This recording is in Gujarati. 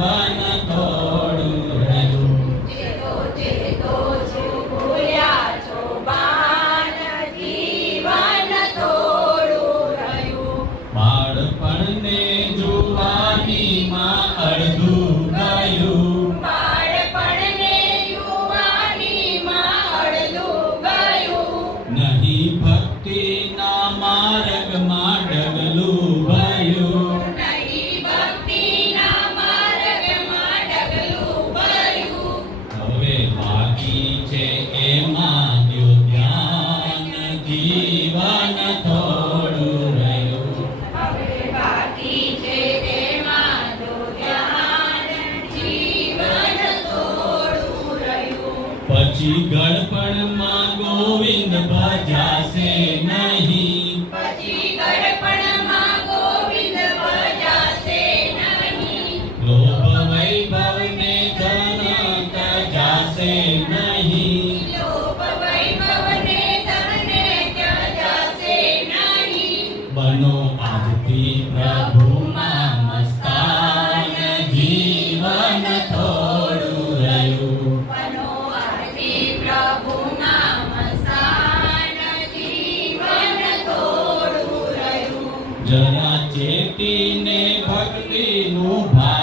જીવન થોડું રહ્યું. ચેતો ચેતો છું ભૂલ્યા છો બાન, જીવન થોડું રહ્યું. બાળપણને જુવાનીમાં અડધું ગયું. બાળપણને યુવાનીમાં અડધું ગયું. નહીં ભક્તિના માર્ગમાં ડગલું ભર્યું. નહીં ભક્તિના માર્ગમાં ડગલું ભર્યું. હવે બાકી છે એમાં દ્યો ધ્યાન, જીવન થોડું રહ્યું. હવે બાકી છે તેમાં તો ધ્યાન, જીવન થોડું રહ્યું. પછી ગળપણમાં ગોવિંદ ભજાશે નહીં. પછી ગળપણમાં ગોવિંદ ભજાશે નહીં. લોભ વૈભવને ધન ત્યજાશે નહીં. લોભ વૈભવને ધનને ત્યજાશે નહીં. બનો આજથી પ્રભુમાં મસ્તાન, જીવન થોડું રહ્યું. બનો આરતી પ્રભુના મસ્તાન, જીવન થોડું રહ્યું. જરા ચેતીને ભક્તિનું ભાન